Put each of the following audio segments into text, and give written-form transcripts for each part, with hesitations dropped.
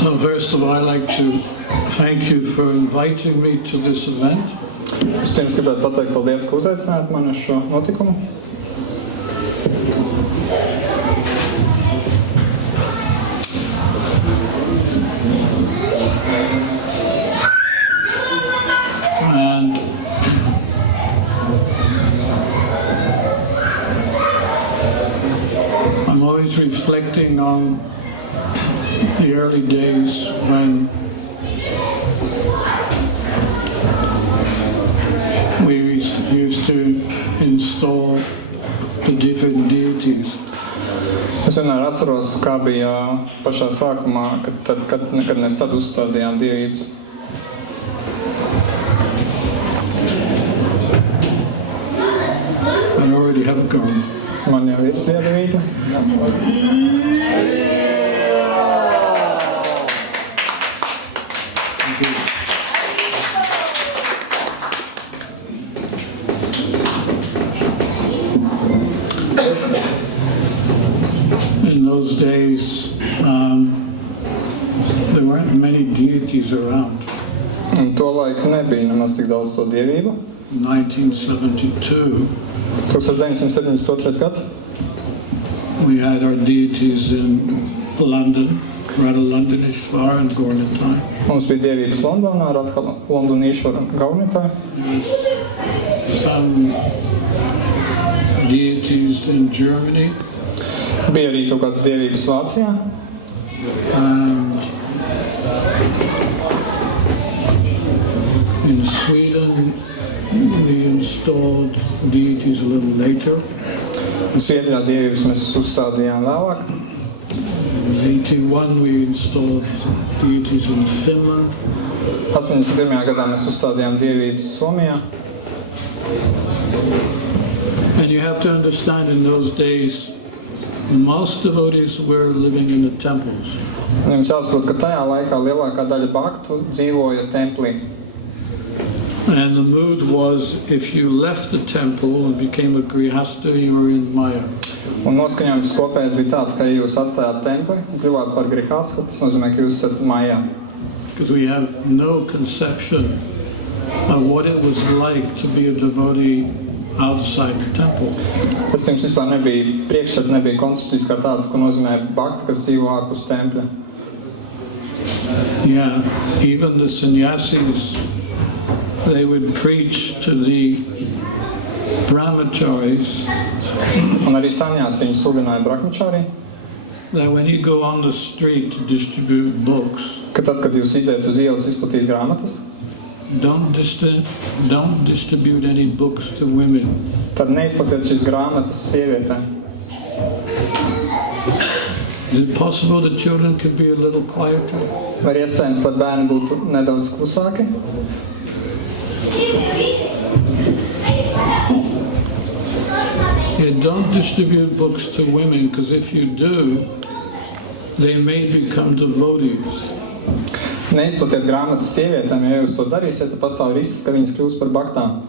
So first of all, I'd like to thank you for inviting me to this event. Es pirms gribētu pateikt paldies, ka uzaicinājāt mani uz šo notikumu. And I'm always reflecting on the early days when we used to install the different deities. Es vienmēr atceros, kā bija pašā sākumā, kad mēs tad uzstādījām dievības. I already have gone. Man jau ir ziedavītne. In those days, there weren't many deities around. Un to laiku nebija nemaz tik daudz to dievību. 1972, 1972. gads. we had our deities in London, Radha Londonishvara and Gaurnitai. Mums bija dievības Londonā, Radha Londonishvara un Gaurnitai. Some deities in Germany, Bija arī kaut kādas dievības Vācijā. and in Sweden we installed deities a little later. Zviedrijā dievības mēs uzstādījām vēlāk. 81 we installed deities in Finland. 81. gadā mēs uzstādījām dievības Somijā. And you have to understand, in those days, most devotees were living in the temples. Un jums jāsaprot, ka tajā laikā lielākā daļa bhaktu dzīvoja templī. And the mood was, if you left the temple and became a grihasta, you were in Maya. Un noskaņojums kopējais bija tāds, ka ja jūs atstājāt templi un kļuvāt par grihasku, tas nozīmē, ka jūs esat Mājā. Because we have no conception of what it was like to be a devotee outside the temple. Tas jums vispār nebija priekšstat, nebija koncepcijas kā tāds, ko nozīmē bhakti, kas dzīvo ārpus tempļa. Yeah, even the sannyasis, they would preach to the brahmacharis Un arī saņāsi viņu sludināja brahmačārī, that when you go on the street to distribute books, ka tad, kad jūs iziet uz ielas izplatīt grāmatas, don't distribute any books to women. tad neizplatiet šīs grāmatas sievietēm. Is it possible that children could be a little quieter? Vai ir iespējams, lai bērni būtu nedaudz klusāki? Yeah, don't distribute books to women, because if you do, they may become devotees. Neizplatiet grāmatas sievietēm, ja jūs to darīsiet, tad pastāv risks, ka viņas kļūs par baktām.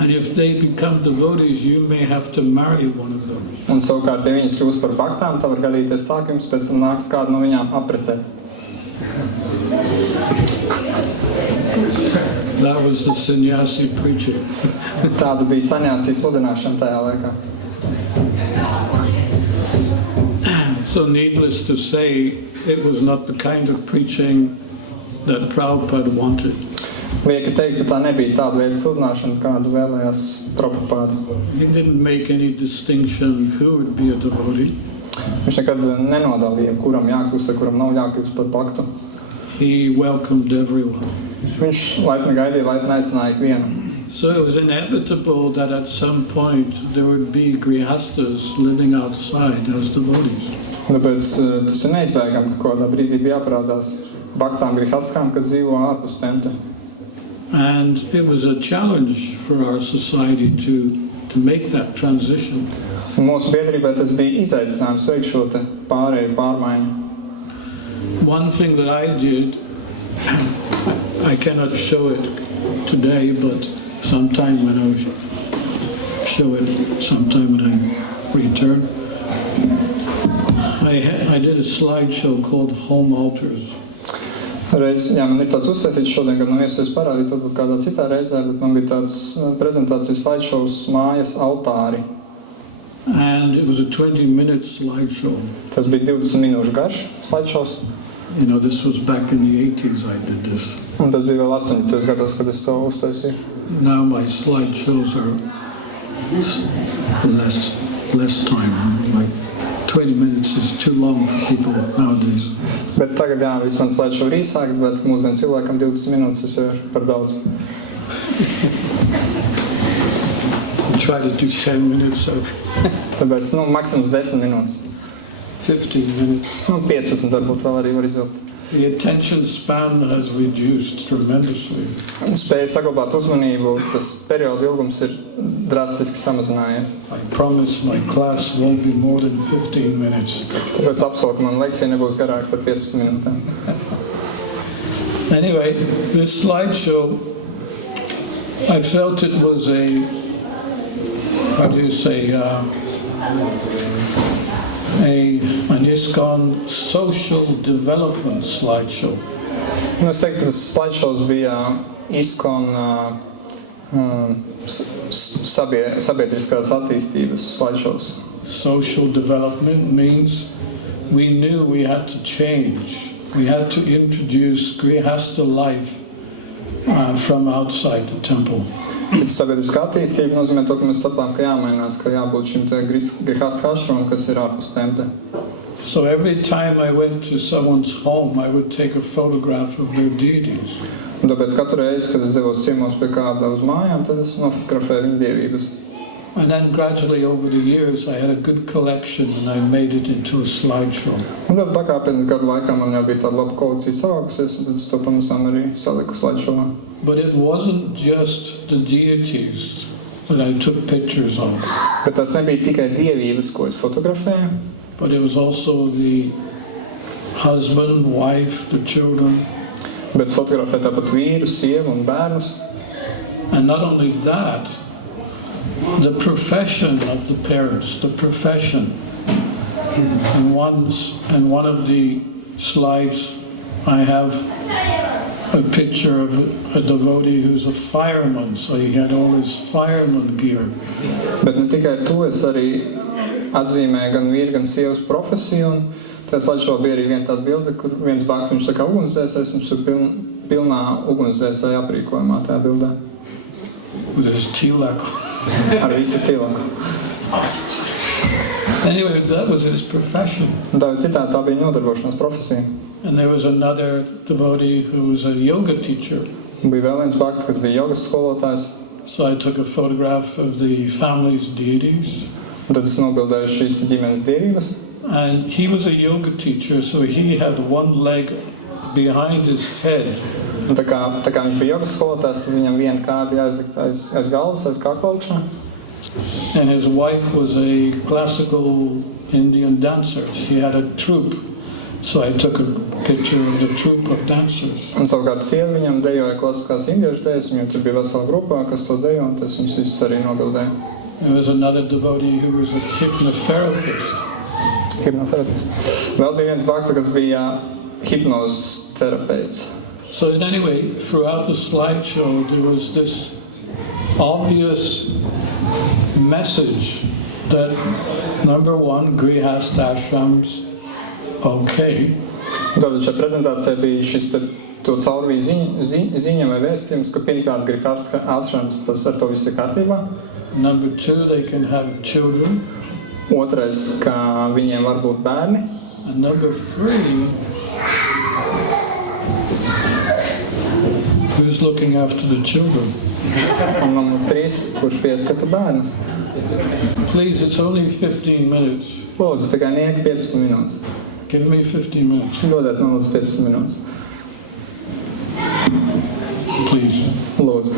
And if they become devotees, you may have to marry one of them. Un savukārt, ja viņas kļūs par baktām, tad var gadīties tā, ka jums pēc tam nāks kādu no viņām apprecēt. That was the sannyasi preaching. Tāda bija saņāsī sludināšana tajā laikā. So needless to say, it was not the kind of preaching that Prabhupada wanted. Lieki teikt, ka tā nebija tāda veida sludināšana, kādu vēlējās Prabhupada. He didn't make any distinction who would be a devotee. Viņš nekad nenodalīja, kuram jākļūst, kuram nav jākļūst par baktu. He welcomed everyone. Viņš laipni gaidīja, laipni aicināja ikvienu. So it was inevitable that at some point there would be grihastas living outside as devotees. Un tāpēc tas ir neizbēgami, ka kādā brīdī bija jāparādās baktām grihastkām, kas dzīvo ārpus tempļa. And it was a challenge for our society to make that transition. Un mūsu biedrībai tas bija izaicinājums veikt šo te pārēju pārmaiņu. One thing that I did, I cannot show it today, but sometime when I will show it, sometime when I return. I did a slideshow called Home Altars. Reiz, jā, man ir tāds uzsēsīts šodien, kad nav iespējas parādīt, varbūt kādā citā reizē, bet man bija tāds prezentācijas slideshows mājas altāri. And it was a 20-minute slideshow. Tas bija 20 minūšu garš slideshows. You know, this was back in the 80s I did this. Un tas bija vēl 80. gados, kad es to uztaisīju. Now my slideshows are less time. Like 20 minutes is too long for people nowadays. Bet tagad, jā, viss man slideshow ir īsāks, bet ka mūsdien cilvēkam 20 minūtes tas ir par daudz. Try to do 10 minutes of Tāpēc, maksimums 10 minūtes. 15 minutes. 15 varbūt vēl arī var izvilkt. The attention span has reduced tremendously. Spēja saglabāt uzmanību, tas perioda ilgums ir drastiski samazinājies. I promise my class won't be more than 15 minutes. Tāpēc apsolu, ka man lekcija nebūs garāka par 15 minūtēm. Anyway, this slideshow, I felt it was an ISKCON social development slideshow. Es teiktu, ka tas slideshows bija ISKCON sabiedriskās attīstības slideshows. Social development means we knew we had to change. We had to introduce Grihasta life from outside the temple. Sabiedriskā attīstība nozīmē to, ka mēs sapratām, ka jāmainās, ka jābūt šim te Grihasta ashramam, kas ir ārpus tempļa. So every time I went to someone's home, I would take a photograph of their deities. Un tāpēc katru reizi, kad es devos ciemos pie kāda uz mājām, tad es nofotografēju viņu dievības. And then gradually over the years, I had a good collection and I made it into a slideshow. Un tad pakāpienas gadu laikā man jau bija tāda laba kolekcija savākusies, un tad es to pamazām arī saliku slideshowā. But it wasn't just the deities that I took pictures of. Bet tas nebija tikai dievības, ko es fotografēju, But it was also the husband, wife, the children. bet es fotografēju tāpat vīru, sievu un bērnus. And not only that, the profession of the parents, the profession. And one of the slides, I have a picture of a devotee who's a fireman, so he had all his fireman gear. Bet ne tikai to, es arī atzīmēju gan vīru, gan sievas profesiju, un tajā slideshowā bija arī viena tāda bilde, kur viens bāgtiņš tā kā ugunsdzēsējs, un viņš ir pilnā ugunsdzēsēja aprīkojumā tajā bildē. With his tilak. Ar visu tilaku. Anyway, that was his profession. Un tā citādi tā bija nodarbošanās profesija. And there was another devotee who was a yoga teacher. Un bija vēl viens bhakti, kas bija jogas skolotājs. So I took a photograph of the family's deities. Un tad es nobildēju šīs ģimenes dievības. And he was a yoga teacher, so he had one leg behind his head. Un tā kā viņš bija jogas skolotājs, tad viņam viena kāja bija aizlikt aiz galvas, aiz kakla augšā. And his wife was a classical Indian dancer. She had a troupe. So I took a picture of the troupe of dancers. Un savukārt sieva viņam dejoja klasiskās indiešu dejas, viņam tur bija vesela grupā, kas to dejo, un tas viņus visus arī nobildēja. There was another devotee who was a hypnotherapist. Vēl bija viens bhakta, kas bija hipnozes terapeits. So in any way, throughout the slideshow, there was this obvious message that, number one, Grihasta ashrams, okay. Tātad šajā prezentācijā bija šis to caurvīja ziņa vai vēstījums, ka pirmkārt Grihasta ashrams, tas ar to viss ir kārtībā. Number two, they can have children. Otrais, ka viņiem var būt bērni. And number three, who's looking after the children? Un numur 3, kurš pieskata bērnus. Please, it's only 15 minutes. Lūdzu, tikai nieki 15 minūtes. Give me 15 minutes. Dodiet man lūdzu 15 minūtes. Please. Lūdzu.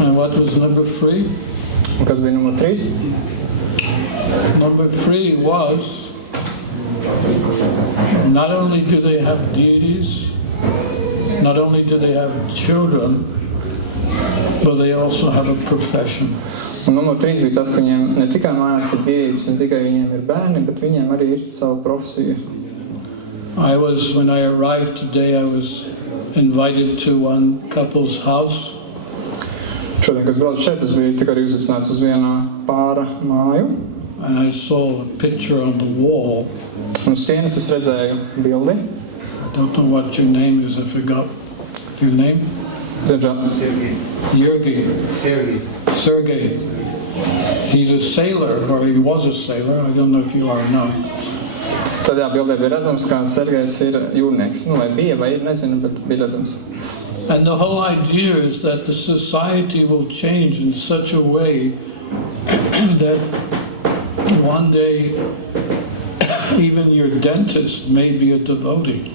And what was number 3? Un kas bija numur 3? Number 3 was, not only do they have deities, not only do they have children, but they also have a profession. Un numur 3 bija tas, ka viņiem ne tikai mājās ir dievības, ne tikai viņiem ir bērni, bet viņiem arī ir sava profesija. When I arrived today, I was invited to one couple's house. Šodien, kad es braucu šeit, es biju tikai uzaicināts uz vienu pāra māju. And I saw a picture on the wall. Un uz sienas es redzēju bildi. I don't know what your name is, I forgot your name. Sergei. He's a sailor, or he was a sailor. I don't know if you are now. Tajā bildē bija redzams, kā Sergejs ir jūrnieks. Nu, vai bija, vai ir, nezinu, bet bija redzams. And the whole idea is that the society will change in such a way that one day even your dentist may be a devotee.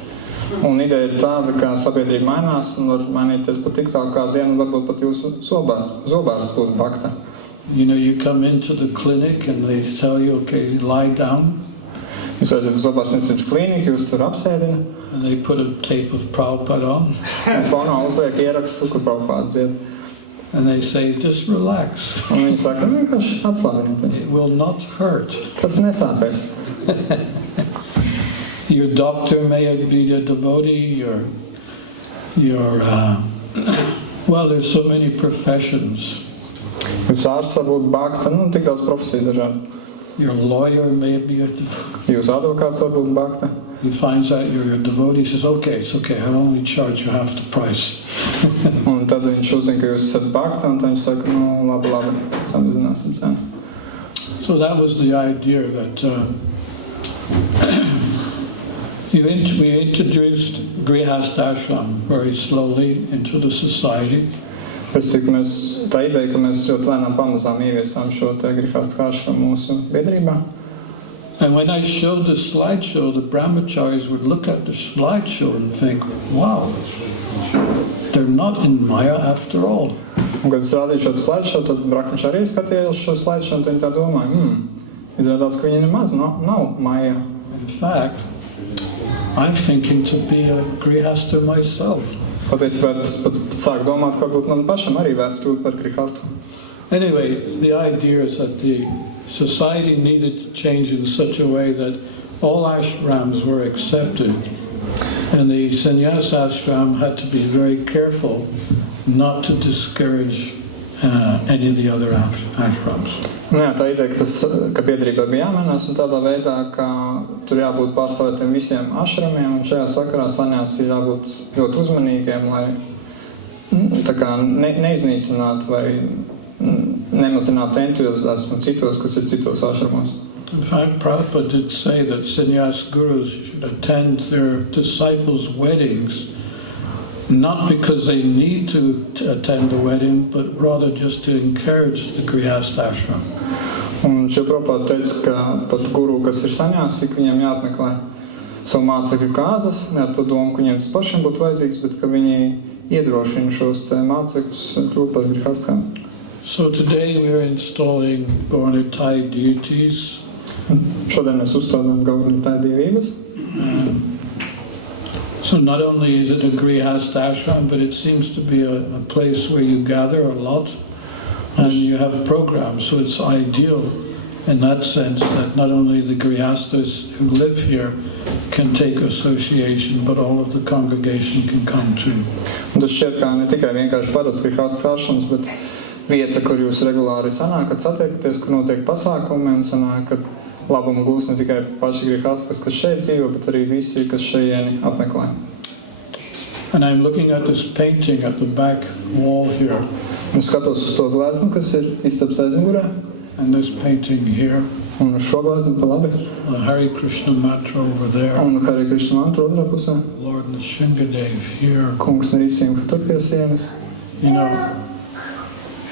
Un ideja ir tāda, ka sabiedrība mainās un var mainīties pat tik tālu kā dienu, varbūt pat jūsu zobārsts būs bakta. You know, you come into the clinic and they tell you, okay, lie down. Jūs aiziet uz zobārstniecības klīniku, jūs tur apsēdina. And they put a tape of Prabhupada on. Un fonā uzliek ierakstu, kur Prabhupada dzied. And they say, just relax. Un viņi saka, vienkārši atslāvinieties. It will not hurt. Tas nesāpēs. Your doctor may be a devotee, well, there's so many professions. Jūsu ārsts var būt bakta, tik daudz profesiju dažādi. Your lawyer may be a devotee. Jūsu advokāts var būt bakta. He finds out you're a devotee, he says, okay, it's okay, I'll only charge you half the price. Un tad viņš uzzina, ka jūs esat bakta, un tad viņš saka, labi, samazināsim cenu. So that was the idea that we introduced grihastashram very slowly into the society. Tā ideja, ka mēs ļoti lēnām pamazām ieviesām šo te grihastashramu mūsu biedrībā. And when I showed the slideshow, the brahmacharis would look at the slideshow and think, wow, they're not in Maya after all. Un, kad es rādīju šo slideshow, tad brahmachari skatījās šo slideshow, un viņi tā domāja, izrādās, ka viņi nemaz nav Maya. In fact, I'm thinking to be a grihasta myself. Patiesībā es pat sāku domāt, ka varbūt man pašam arī vērts kļūt par grihastu. Anyway, the idea is that the society needed to change in such a way that all ashrams were accepted, and the sannyas ashram had to be very careful not to discourage any of the other ashrams. Jā, tā ideja, ka biedrībai bija jāmainās un tādā veidā, ka tur jābūt pārstāvētiem visiem ašramiem, un šajā sakarā sannyāsi ir jābūt ļoti uzmanīgiem, lai tā kā neiznīcinātu vai nemazinātu entuziasmu citos, kas ir citos ašramos. In fact, Prabhupada did say that sannyas gurus should attend their disciples' weddings, not because they need to attend the wedding, but rather just to encourage the grihasta ashram. Un šie Prabhupada teica, ka pat guru, kas ir sannyāsi, ka viņiem jāapmeklē savu mācekļu kāzas, ne ar to domu, ka viņiem tas pašiem būtu vajadzīgs, bet ka viņi iedrošina šos te mācekļus kļūt par grihastām. So today we are installing Gaura deities. Šodien mēs uzstādām Gaura dievības. So not only is it a grihasta ashram, but it seems to be a place where you gather a lot and you have programs. So it's ideal in that sense that not only the grihastas who live here can take association, but all of the congregation can come too. Un tas šķiet kā ne tikai vienkārši parasts grihasta kāršanas, bet vieta, kur jūs regulāri sanākat, satiekaties, kur notiek pasākumi un sanākat labumu gūs ne tikai paši grihastas, kas šeit dzīvo, bet arī visi, kas šeieni apmeklē. And I'm looking at this painting at the back wall here. Un skatos uz to gleznu, kas ir istabas aizmugurē. And this painting here. Un uz šo gleznu pa labi. The Hare Krishna mantra over there. Un Hare Krishna mantra otrā pusē. Lord Nrsimhadev here. Kungs Nrsimha tur pie sienas. You know,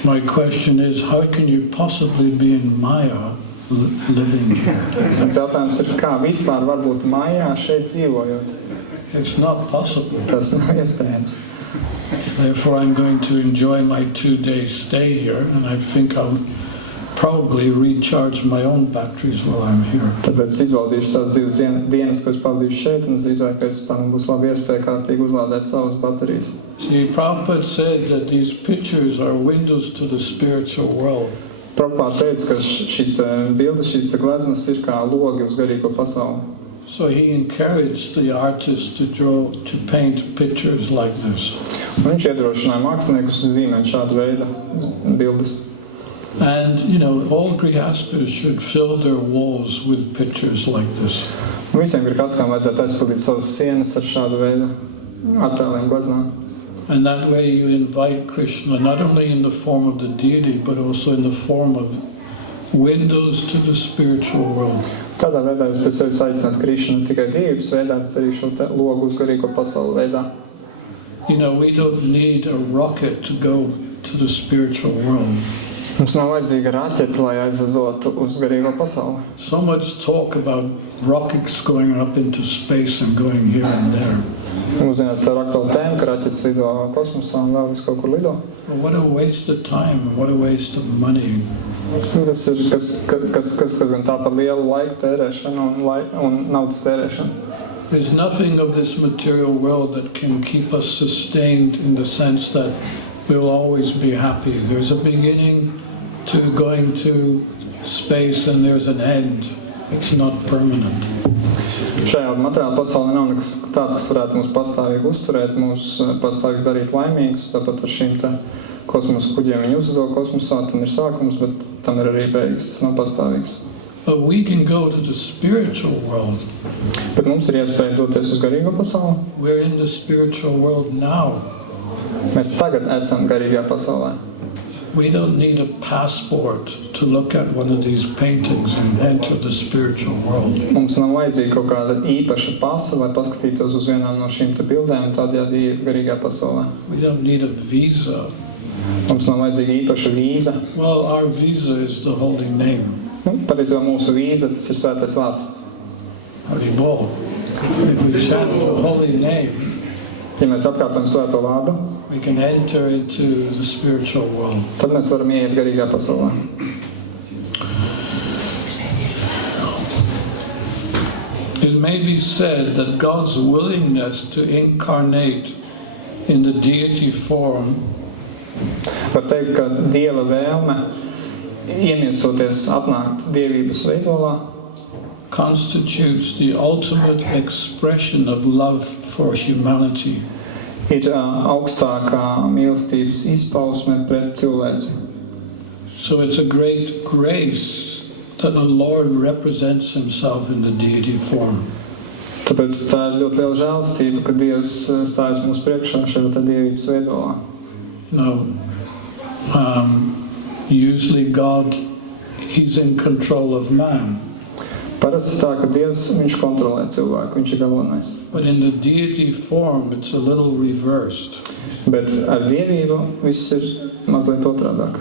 my question is, how can you possibly be in Maya living here? Jautājums ir, kā vispār var būt Mājā šeit dzīvojot? It's not possible. Tas nav iespējams. Therefore, I'm going to enjoy my 2-day stay here, and I think probably recharge my own batteries while I'm here. Tāpēc es izbaudīšu tās 2 dienas, ko es pavadīšu šeit, un visdrīzāk tam būs laba iespēja kārtīgi uzlādēt savas baterijas. See, Prabhupada said that these pictures are windows to the spiritual world. Prabhupada teica, ka šīs bildes, šīs gleznas ir kā logi uz garīgo pasauli. So he encouraged the artists to paint pictures like this. Un viņš iedrošināja māksliniekus zīmēt šādu veidu bildes. And, all grihastas should fill their walls with pictures like this. Visiem grihastām vajadzētu aizpildīt savas sienas ar šādu veidu attēliem gleznām. And that way you invite Krishna not only in the form of the deity, but also in the form of windows to the spiritual world. Tādā veidā jūs pie sevis aicināt Krishnu ne tikai dievības veidā, bet arī šo logu uz garīgo pasauli veidā. We don't need a rocket to go to the spiritual world. Mums nav vajadzīga raķete, lai aizlidotu uz garīgo pasauli. So much talk about rockets going up into space and going here and there. Mūsdienās tā ir aktuāla tēma, ka raķetes lido kosmosā un vēl vis kaut kur lido. Well, what a waste of time, what a waste of money. Tas ir kas gan tā par lielu laiku tērēšanu un naudas tērēšanu. There's nothing of this material world that can keep us sustained in the sense that we'll always be happy. There's a beginning to going to space and there's an end. It's not permanent. Šajā materiāla pasaulē nav nekas tāds, kas varētu mūs pastāvīgi uzturēt, mūs pastāvīgi darīt laimīgus. Tāpat ar šīm kosmosa kuģiem viņi uzlido kosmosā, tam ir sākums, bet tam ir arī beigas. Tas nav pastāvīgs. But we can go to the spiritual world. Bet mums ir iespēja doties uz garīgo pasauli. We're in the spiritual world now. Mēs tagad esam garīgajā pasaulē. We don't need a passport to look at one of these paintings and enter the spiritual world. Mums nav vajadzīga kaut kāda īpaša pasa, lai paskatītos uz vienām no šīm bildēm un tādējādi iet garīgajā pasaulē. We don't need a visa. Mums nav vajadzīga īpaša vīza. Well, our visa is the holy name. Patiesībā mūsu vīza, tas ir svētais vārds. Haribol. If we chant the holy name, Ja mēs atkārtojam svēto vārdu, we can enter into the spiritual world. Tad mēs varam ieiet garīgā pasaulē. It may be said that God's willingness to incarnate in the deity form Var teikt, ka Dieva vēlme iemiesoties atnākt dievības veidolā constitutes the ultimate expression of love for humanity. Ir augstākā mīlestības izpausme pret cilvēci. So it's a great grace that the Lord represents himself in the deity form. Tāpēc tā ir ļoti liela žēlastība, ka Dievs stājas mūsu priekšā šajā dievības veidolā. Usually God, he's in control of man. Parasti tā, ka Dievs, viņš kontrolē cilvēku, viņš ir galvenais. But in the deity form, it's a little reversed. Bet ar dievību viss ir mazliet otrādāk.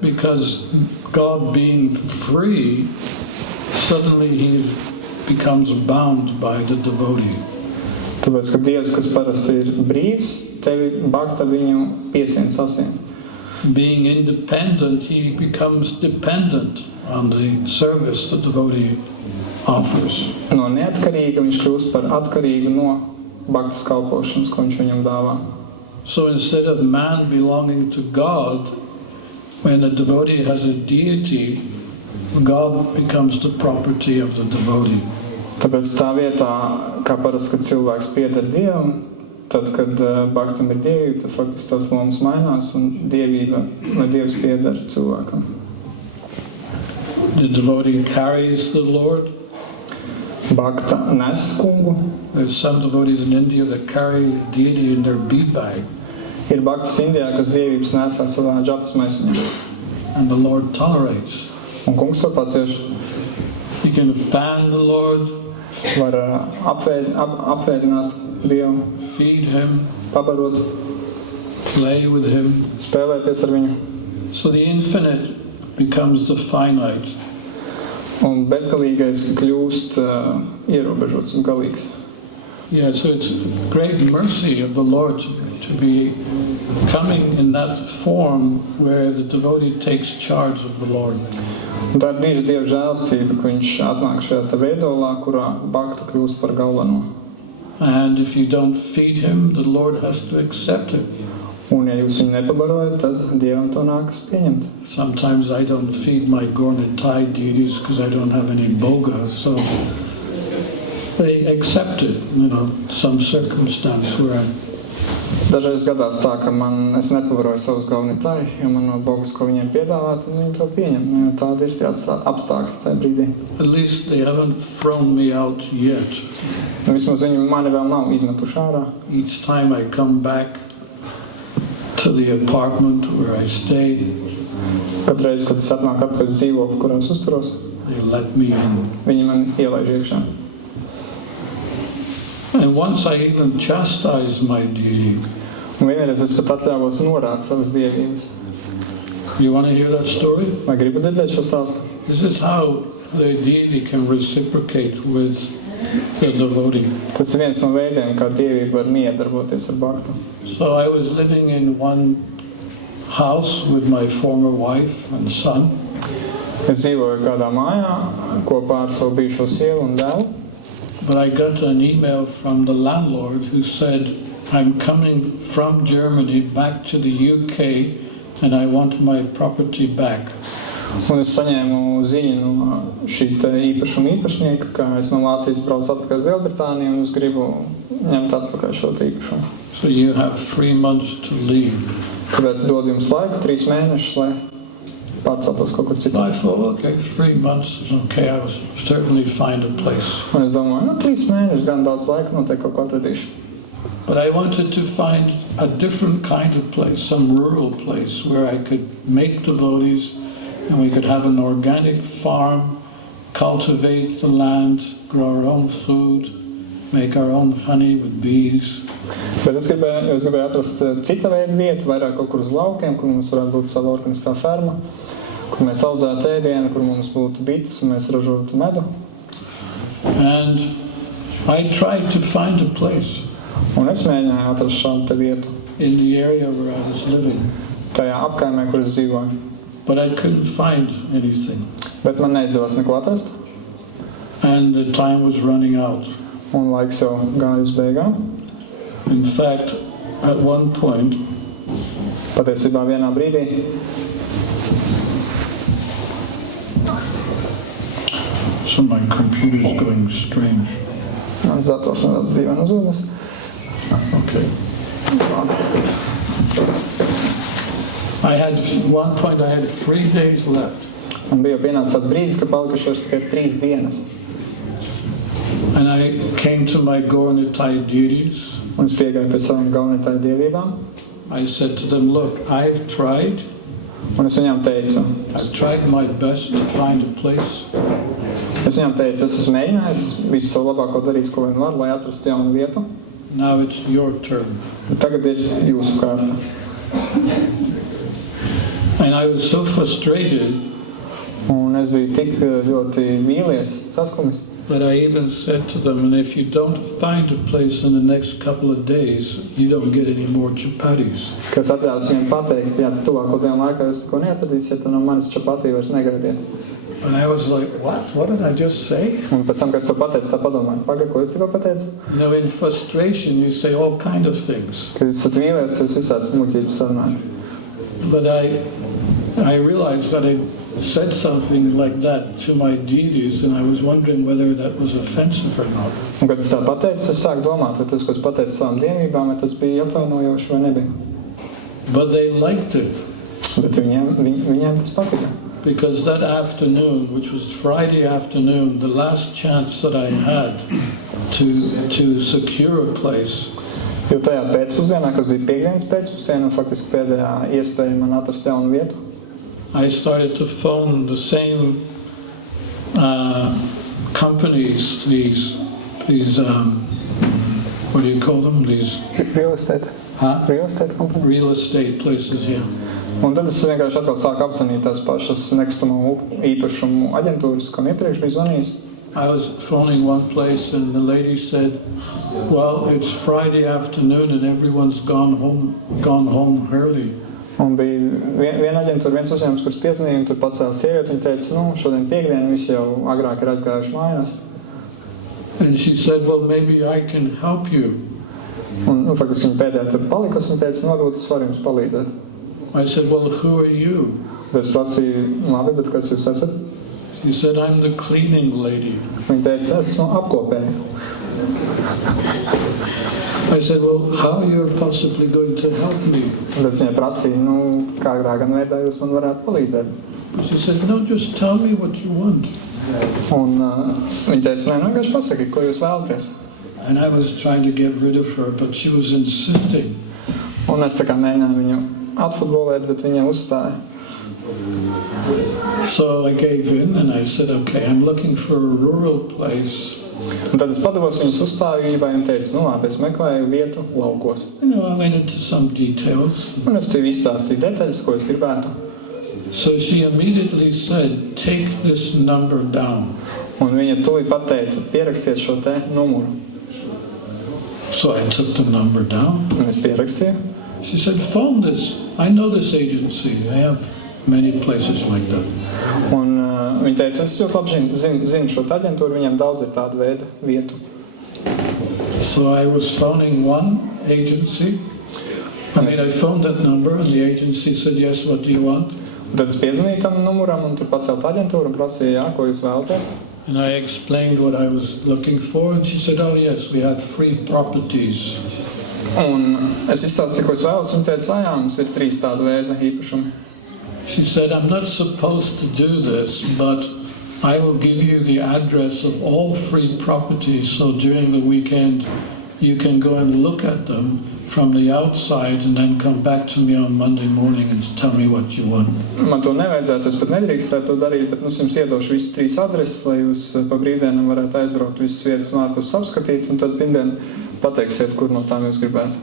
Because God being free, suddenly he becomes bound by the devotee. Tāpēc, ka Dievs, kas parasti ir brīvs, tevi bakta viņu piesien sasien. Being independent, he becomes dependent on the service the devotee offers. No neatkarīga viņš kļūst par atkarīgu no baktas kalpošanas, ko viņš viņam dāvā. So instead of man belonging to God, when a devotee has a deity, God becomes the property of the devotee. Tāpēc tā vietā, kā parasti, kad cilvēks pieder Dievam, tad, kad baktam ir dievība, tad faktiski tās lomas mainās un dievība, vai Dievs pieder cilvēkam. The devotee carries the Lord. Bakta nes kungu. There's some devotees in India that carry deity in their bead bag. Ir baktas Indijā, kas dievības nesā savā džapas maisiņā. And the Lord tolerates. Un kungs to pacieš. You can fan the Lord. Var apvēdināt Dievu. Feed him. Pabarot. Play with him. Spēlēties ar viņu. So the infinite becomes the finite. Un bezgalīgais kļūst ierobežots un galīgs. Yeah, so it's great mercy of the Lord to be coming in that form where the devotee takes charge of the Lord. Un tā ir Dieva žēlstība, ka viņš atnāk šajā te veidolā, kurā bhakta kļūst par galveno. And if you don't feed him, the Lord has to accept it. Un ja jūs viņu nepabarojat, tad Dievam to nākas pieņemt. Sometimes I don't feed my Nitai deities because I don't have any boga, so they accept it, some circumstance where Dažreiz gadās tā, ka es nepabaroju savus Nitai, jo man nav bogas, ko viņiem piedāvāt, un viņi to pieņem. Tādi ir tie apstākļi tajā brīdī. At least they haven't thrown me out yet. Vismaz viņi mani vēl nav izmetuši ārā. Each time I come back to the apartment where I stay, Katreiz, kad es atnāku atpēc dzīvokli, kurā es uzturos, they let me in. viņi man ielaiž iekšā. And once I even chastised my deity. Un vienreiz es pat atļāvos norāt savas dievības. You want to hear that story? Vai gribat dzirdēt šo stāstu? This is how the deity can reciprocate with the devotee. Tas ir viens no veidiem, kā dievība var miedarboties ar bhaktu. So I was living in one house with my former wife and son. Es dzīvoju kādā mājā kopā ar savu bijušo sievu un dēlu. But I got an email from the landlord who said, I'm coming from Germany back to the UK and I want my property back. Un es saņēmu ziņu no šī īpašuma īpašnieka, ka es no Vācijas braucu atpakaļ uz Lielbritāniju un es gribu ņemt atpakaļ šo īpašumu. So you have 3 months to leave. Tāpēc dod jums laiku 3 mēnešus, lai pārceltos kaut kur citur. I thought, okay, 3 months is okay, I will certainly find a place. Un es domāju, 3 mēneši gan daudz laika, noteikti kaut ko atradīšu. But I wanted to find a different kind of place, some rural place where I could make devotees and we could have an organic farm, cultivate the land, grow our own food, make our own honey with bees. Bet es gribēju atrast cita veida vietu, vairāk kaut kur uz laukiem, kur mums varētu būt sava organiskā ferma, kur mēs audzētu ēdienu, kur mums būtu bites un mēs ražotu medu. And I tried to find a place. Un es mēģināju atrast šādu te vietu. In the area where I was living. Tajā apkaimē, kur es dzīvoju. But I couldn't find anything. Bet man neizdevās neko atrast. And the time was running out. Un laiks jau gāja uz beigām. In fact, at one point, patiesībā vienā brīdī, so my computer's going strange. Mans dators nedaudz dīvaini uzvedas. Okay. At one point I had 3 days left. Un bija pienācis tāds brīdis, ka palikušos tikai 3 dienas. And I came to my Nitai deities. Un es piegāju pie savām Nitai dievībām. I said to them, look, I've tried. Un es viņām teicu. I've tried my best to find a place. Es viņām teicu, es esmu mēģinājis visu savu labāko darīt, ko vien var, lai atrastu jaunu vietu. Now it's your turn. Tagad ir jūsu kārta. And I was so frustrated. Un es biju tik ļoti vīlies, saskumis. But I even said to them, and if you don't find a place in the next couple of days, you don't get any more chapatis. Kas atļaus viņiem pateikt, jā, tuvāko dienu laikā jūs neko neatradīsiet, un no manis čapatī vairs negaidiet. And I was like, what? What did I just say? Un pēc tam, kad es to pateicu, tā padomāju, pagaid, ko es tikko pateicu? In frustration, you say all kind of things. Kad esat vīlies, jūs visādas muļķības sarunājat. But I realized that I said something like that to my deities, and I was wondering whether that was offensive or not. Un, kad es tā pateicu, es sāku domāt, vai tas, ko es pateicu savām dievībām, vai tas bija apvainojoši vai nebija. But they liked it. Bet viņiem tas patika. Because that afternoon, which was Friday afternoon, the last chance that I had to secure a place, Jo tajā pēcpusdienā, kas bija piekdienas pēcpusdiena, un faktiski pēdējā iespēja man atrast jaunu vietu, I started to phone the same companies, these what do you call them? These real estate. Real estate company. Real estate places, yeah. Un tad es vienkārši atkal sāku apzvanīt tās pašas nekustamo īpašumu aģentūras, kam iepriekš bija zvanījis. I was phoning one place and the lady said, well, it's Friday afternoon and everyone's gone home early. Un bija viena aģentūra, viens uzņēmums, kurš piezvanīja, un tur pacēla sievieti, viņa teica, šodien piekdiena, visi jau agrāk ir aizgājuši mājās. And she said, well, maybe I can help you. Un, faktiski viņa pēdējā tur palikusi un teica, varbūt es varu jums palīdzēt. I said, well, who are you? Es prasīju, labi, bet kas jūs esat? She said, I'm the cleaning lady. Viņa teica, esmu apkopēja. I said, well, how you're possibly going to help me? Un tad viņa prasīja, kādā gan veidā jūs man varētu palīdzēt. She said, no, just tell me what you want. Un viņa teica, vienkārši pasaki, ko jūs vēlaties. And I was trying to get rid of her, but she was insisting. Un es tā kā mēģināju viņu atfutbolēt, bet viņa uzstāja. So I gave in and I said, okay, I'm looking for a rural place. Un tad es padavos viņas uzstājībai un teicu, labi, es meklēju vietu laukos. I went into some details. Un es tev izstāstīju detaļas, ko es gribētu. So she immediately said, take this number down. Un viņa tūlīt pateica, pierakstiet šo te numuru. So I took the number down. Un es pierakstīju. She said, phone this. I know this agency. I have many places like that. Un viņa teica, es ļoti labi zinu šo aģentūru, viņiem daudz ir tāda veida vietu. So I was phoning one agency. I phoned that number and the agency said, yes, what do you want? Tad es piezvanīju tam numuram un tur pacelt aģentūru un prasīju, jā, ko jūs vēlaties. And I explained what I was looking for and she said, oh yes, we have free properties. Un es izstāstīju, ko es vēlos, un teica, jā, mums ir 3 tāda veida īpašumi. She said, I'm not supposed to do this, but I will give you the address of all free properties, so during the weekend you can go and look at them from the outside and then come back to me on Monday morning and tell me what you want. Man to nevajadzētu, es pat nedrīkstētu to darīt, bet es jums iedošu visas 3 adreses, lai jūs pa brīvdienam varētu aizbraukt visas vietas un ārpus apskatīt, un tad pirmdien pateiksiet, kur no tām jūs gribētu.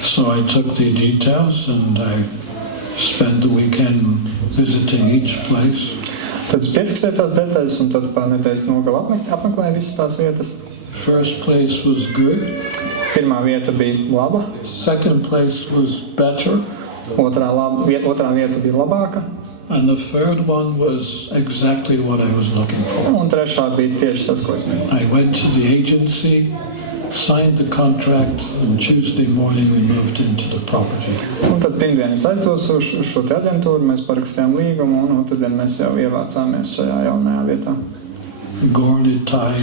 So I took the details and I spent the weekend visiting each place. Tad es piefiksēju tās detaļas un tad pa nedēļas nogalu apmeklēju visas tās vietas. First place was good. Pirmā vieta bija laba. Second place was better. Otrā vieta bija labāka. And the third one was exactly what I was looking for. Un trešā bija tieši tas, ko es mēģināju. I went to the agency, signed the contract, and Tuesday morning we moved into the property. Un tad pirmdien es aizdos uz šo te aģentūru, mēs parakstījām līgumu, un otrdien mēs jau ievācāmies šajā jaunajā vietā. Nitai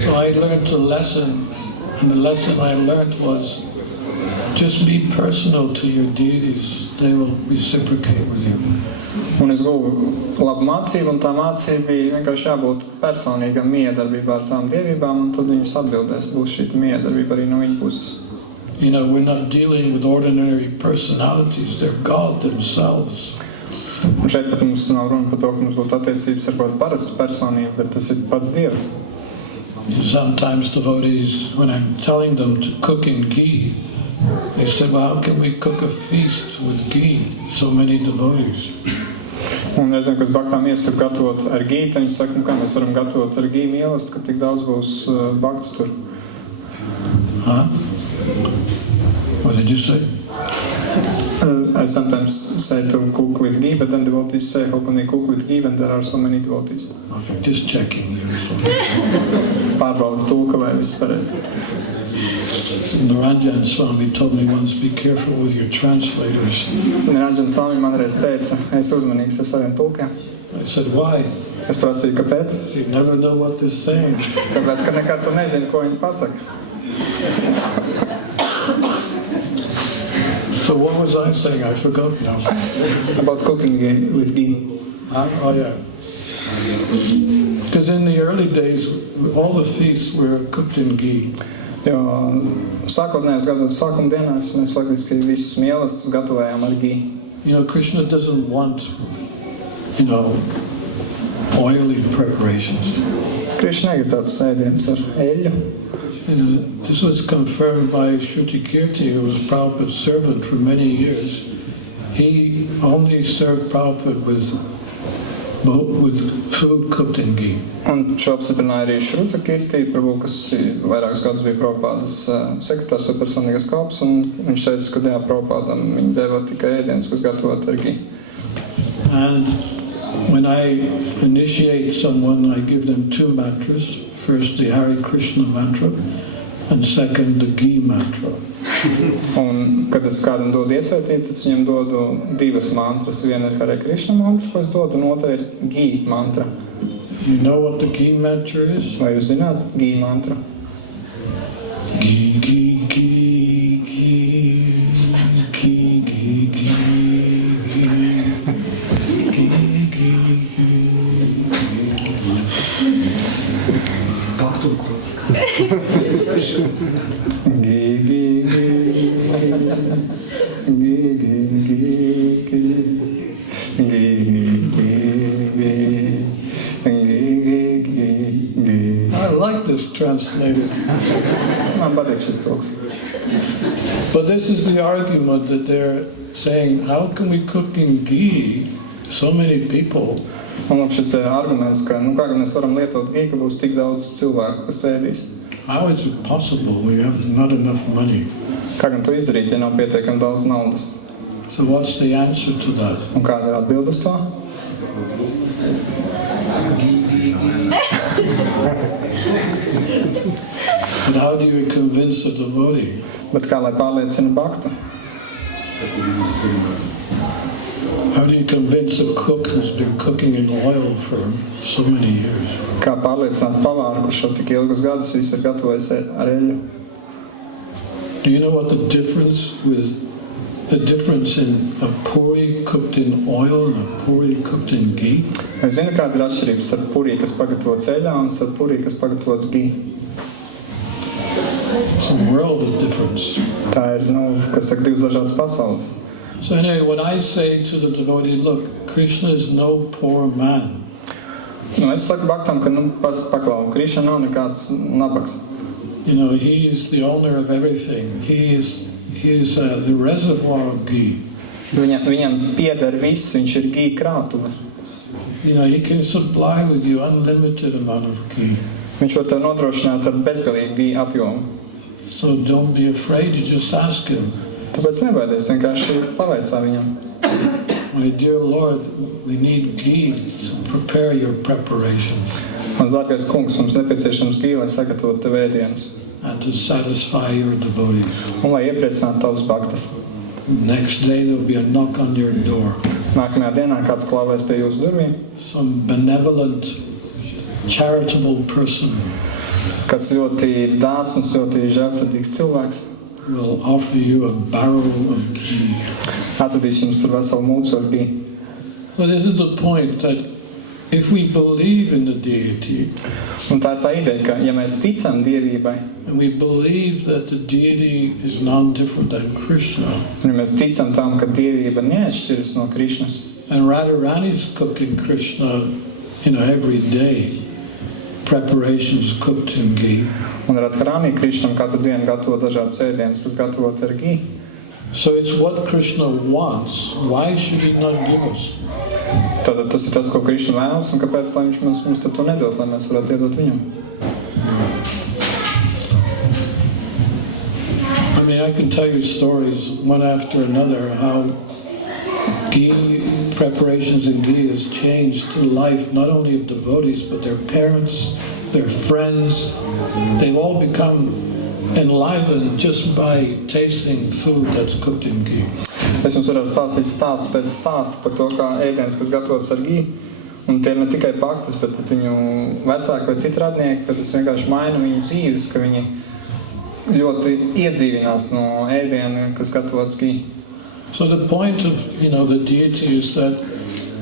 So I learned a lesson, and the lesson I learned was just be personal to your deities. They will reciprocate with you. Un es guvu labu mācību, un tā mācība bija vienkārši jābūt personīgam miedarbībā ar savām dievībām, un tad viņus atbildēs, būs šī miedarbība arī no viņa puses. We're not dealing with ordinary personalities, they're God themselves. Un šeit pat mums nav runa par to, ka mums būtu attiecības ar kādu parastu personību, bet tas ir pats Dievs. Sometimes devotees, when I'm telling them to cook in ghee, they said, well, how can we cook a feast with ghee? So many devotees. Un reizēm, kas baktām iesaku gatavot ar gī, tad viņi saka, kā mēs varam gatavot ar gī mīlestību, ka tik daudz būs baktu tur. Huh? What did you say? I sometimes say to cook with ghee, but then devotees say, how can they cook with ghee when there are so many devotees? Okay, just checking. Pārbaudu tulka vai viss pareizi. Ragaciems Swami told me once, be careful with your translators. Ragaciems Swami man reiz teica, es uzmanīgs ar saviem tulkiem. I said, why? Es prasīju, kāpēc? You never know what they're saying. Tāpēc, ka nekad tu nezini, ko viņi pasaka. So what was I saying? I forgot now. About cooking with ghee. Oh yeah. Because in the early days, all the feasts were cooked in ghee. Jo sākotnējos gados, sākuma dienās, mēs faktiski visus mīlestus gatavējām ar ghee. Krishna doesn't want, oily preparations. Krishna negrib tāds sēdiens ar eļļu. This was confirmed by Shruti Kirti, who was Prabhupada's servant for many years. he only served Prabhupada with food cooked in ghee. Un šo apstiprināja arī Šruta Kirti, Prabhu, kas vairākus gadus bija Prabhupādas sekretārs vai personīgais kalps, un viņš teica, ka jā, Prabhupādam viņi deva tikai ēdienas, kas gatavot ar ghee. And when I initiate someone, I give them 2 mantras. First, the Hare Krishna mantra, and second, the ghee mantra. Un, kad es kādam dodu iesvētību, tad viņam dodu 2 mantras. Viena ir Hare Krishna mantra, ko es dodu, un otra ir ghee mantra. You know what the ghee mantra is? Vai jūs zināt ghee mantra? Ghee, ghee, ghee, ghee, ghee, ghee, ghee, I like this translated. Man patīk šis tulks. But this is the argument that they're saying, how can we cook in ghee so many people? Un lūk šis arguments, ka kā mēs varam lietot ghee, ka būs tik daudz cilvēku, kas to ēdīs. How is it possible? We have not enough money. Kā gan to izdarīt, ja nav pietiekami daudz naudas? So what's the answer to that? Un kāda ir atbilde uz to? And how do you convince a devotee? Bet kā lai pārliecina baktu? How do you convince a cook who's been cooking in oil for so many years? Kā pārliecināt pavāru, kurš jau tik ilgus gadus visu ir gatavojis ar eļļu? Do you know what the difference in a puri cooked in oil and a puri cooked in ghee? Vai zini, kāda ir atšķirība starp purī, kas pagatavots eļļā, un starp purī, kas pagatavots ghee? It's a world of difference. Tā ir, kas saka, 2 dažādas pasaules. So anyway, when I say to the devotee, look, Krishna is no poor man. Es saku baktam, ka, paklau, Krišna nav nekāds nabaks. You know, he is the owner of everything. He is the reservoir of ghee. Viņam pieder viss, viņš ir ghee krātuve. You know, he can supply with you unlimited amount of ghee. Viņš var tev nodrošināt ar bezgalīgu ghee apjomu. So don't be afraid, you just ask him. Tāpēc nebaidies, vienkārši pavaicā viņam. My dear Lord, we need ghee to prepare your preparation. Mans dārgais kungs, mums nepieciešams ghee, lai sagatavotu tev ēdienus. And to satisfy your devotees. Un lai iepriecinātu tavus baktas. Next day there'll be a knock on your door. Nākamajā dienā kāds klāvēs pie jūsu durvīm. Some benevolent, charitable person Kāds ļoti dāsns, ļoti žēlsirdīgs cilvēks will offer you a barrel of ghee. atvedīs jums tur veselu mūcu ar ghee. Well, this is the point that if we believe in the deity, Un tā ir tā ideja, ka ja mēs ticam dievībai, and we believe that the deity is non-different than Krishna, un ja mēs ticam tam, ka dievība neatšķiras no Krišnas, and Radharani's cooking Krishna, every day, preparations cooked in ghee. un Radharani Krišnam katru dienu gatavo dažādas ēdienas, kas gatavot ar ghee. So it's what Krishna wants. Why should he not give us? Tātad tas ir tas, ko Krišna vēlas, un kāpēc lai viņš mums to nedod, lai mēs varētu iedot viņam? I mean, I can tell you stories one after another how ghee preparations in ghee has changed the life not only of devotees but their parents, their friends. They've all become enlivened just by tasting food that's cooked in ghee. Es jums varētu stāstīt stāstu pēc stāstu par to, kā ēdienas, kas gatavotas ar ghee, un tie ne tikai baktas, bet viņu vecāki vai citi radnieki, ka tas vienkārši maina viņu dzīves, ka viņi ļoti iedzīvinās no ēdiena, kas gatavotas ghee. So the point of, the deity is that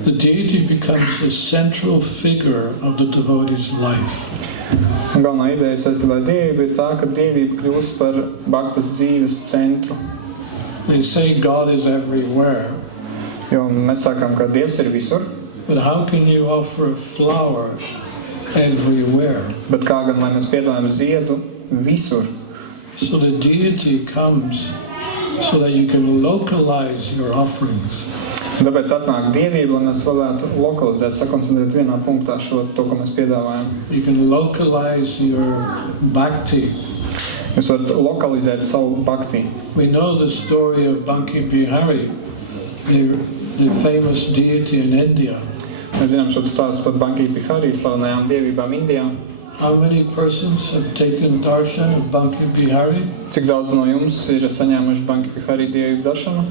the deity becomes the central figure of the devotee's life. Un galvenā ideja saistībā ar dievību ir tā, ka dievība kļūst par baktas dzīves centru. They say God is everywhere. Jo mēs sākam, ka Dievs ir visur, But how can you offer a flower everywhere? bet kā gan lai mēs piedāvājam ziedu visur? So the deity comes so that you can localize your offerings. Un tāpēc atnāk dievība, lai mēs varētu lokalizēt, sakoncentrēt vienā punktā to, ko mēs piedāvājam. You can localize your bhakti. Jūs varat lokalizēt savu bhakti. We know the story of Banki Bihari, the famous deity in India. Mēs zinām šo stāstu par Banki Bihari, slavenajām dievībām Indijā. How many persons have taken darshan of Banki Bihari? Cik daudz no jums ir saņēmuši Banki Bihari dievību daršanu?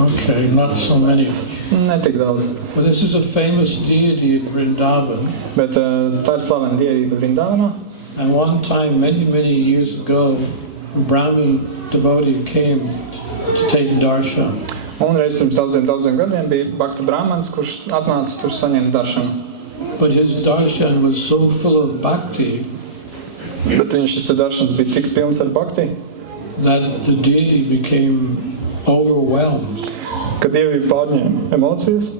Okay, not so many. Ne tik daudz. Well, this is a famous deity in Vrindāvana. Bet tā ir slavena dievība Vrindāvanā. And one time, many years ago, a Brahmin devotee came to take darshan. Un reiz pirms daudziem gadiem bija Bhakta Brahmans, kurš atnāca tur saņemt daršanu. But his darshan was so full of bhakti Bet šis daršans bija tik pilns ar bhakti, that the deity became overwhelmed. ka dievība pārņēma emocijas.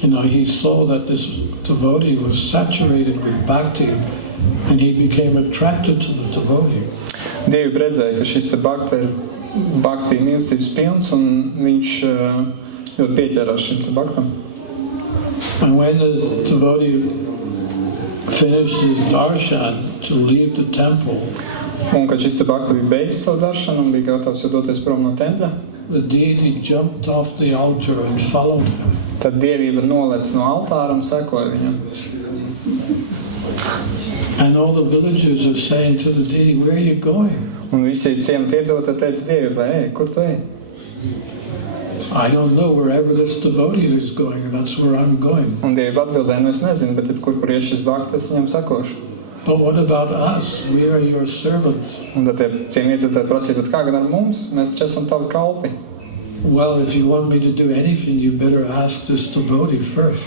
You know, he saw that this devotee was saturated with bhakti, and he became attracted to the devotee. Dievība redzēja, ka šis bhakti mīlestības pilns, un viņš ļoti pieķērās šim bhaktam. And when the devotee finished his darshan to leave the temple, Un, kad šis bhakti bija beidzis savu daršanu un bija gatavs jau doties prom no tempļa, the deity jumped off the altar and followed him. tad dievība nolec no altāra un sekoja viņam. And all the villagers are saying to the deity, "Where are you going?" Un visi ciemata iedzīvotāji teica dievībai, kur tu ej? I don't know, wherever this devotee is going, that's where I'm going. Un dievība atbildēja, es nezinu, bet kur ies šis bhakti, es viņam sekošu. But what about us? We are your servants. Un tad tie ciemiedzīvotāji prasīja, bet kā gan ar mums? Mēs taču esam tavi kalpi. Well, if you want me to do anything, you better ask this devotee first.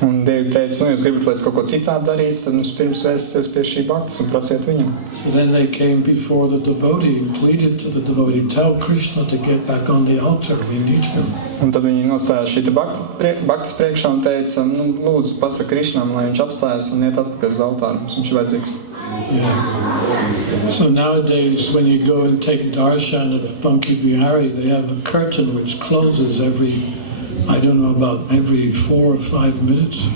Un Dievi teica, jūs gribat, lai es kaut ko citādi darītu, tad mums pirms vērsties pie šī bhaktas un prasiet viņam. So then they came before the devotee and pleaded to the devotee, "Tell Krishna to get back on the altar, we need him." Un tad viņi nostājās šī bhaktas priekšā un teica, lūdzu, pasaka Krishnam, lai viņš apstājas un iet atpakaļ uz altāru. Mums viņš ir vajadzīgs. Yeah. So nowadays, when you go and take darshan of Banki Bihari, they have a curtain which closes every 4 or 5 minutes.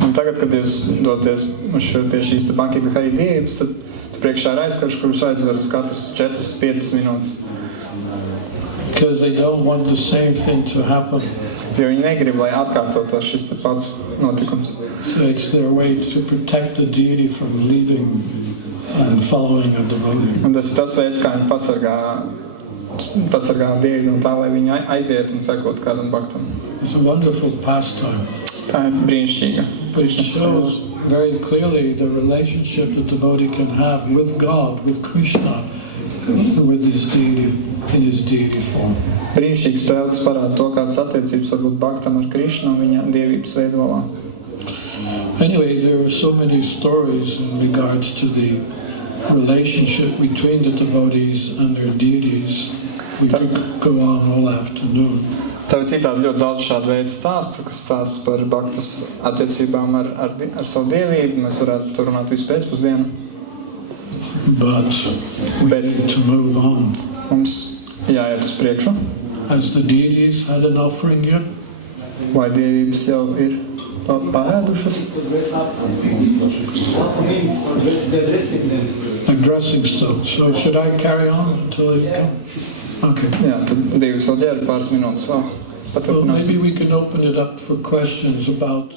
Un tagad, kad jūs doties pie šīs Banki Bihari dievības, tad priekšā ir aizkarš, kurš aizveras katras 4-5 minūtes. Because they don't want the same thing to happen. Jo viņi negrib, lai atkārtotos šis pats notikums. So it's their way to protect the deity from leaving and following a devotee. Un tas ir tas veids, kā viņi pasargā dievi no tā, lai viņi aiziet un sekot kādam bhaktam. It's a wonderful pastime. Tā ir brīnišķīga. But it shows very clearly the relationship the devotee can have with God, with Krishna, with his deity, in his deity form. Brīnišķīgs spēles parāda to, kādas attiecības var būt bhaktam ar Krishnu viņa dievības veidolā. Anyway, there are so many stories in regards to the relationship between the devotees and their deities. We could go on all afternoon. Tā ir citādi ļoti daudz šādu veidu stāstu, kas stāsta par bhaktas attiecībām ar savu dievību. Mēs varētu tur runāt visu pēcpusdienu. But we need to move on. Mums jāiet uz priekšu. Has the deities had an offering yet? Vai dievības jau ir paēdušas? Addressing stuff. So should I carry on until you come? Okay. Jā, tad dievības vēl ģēra pāris minūtes vēl. Well, maybe we can open it up for questions about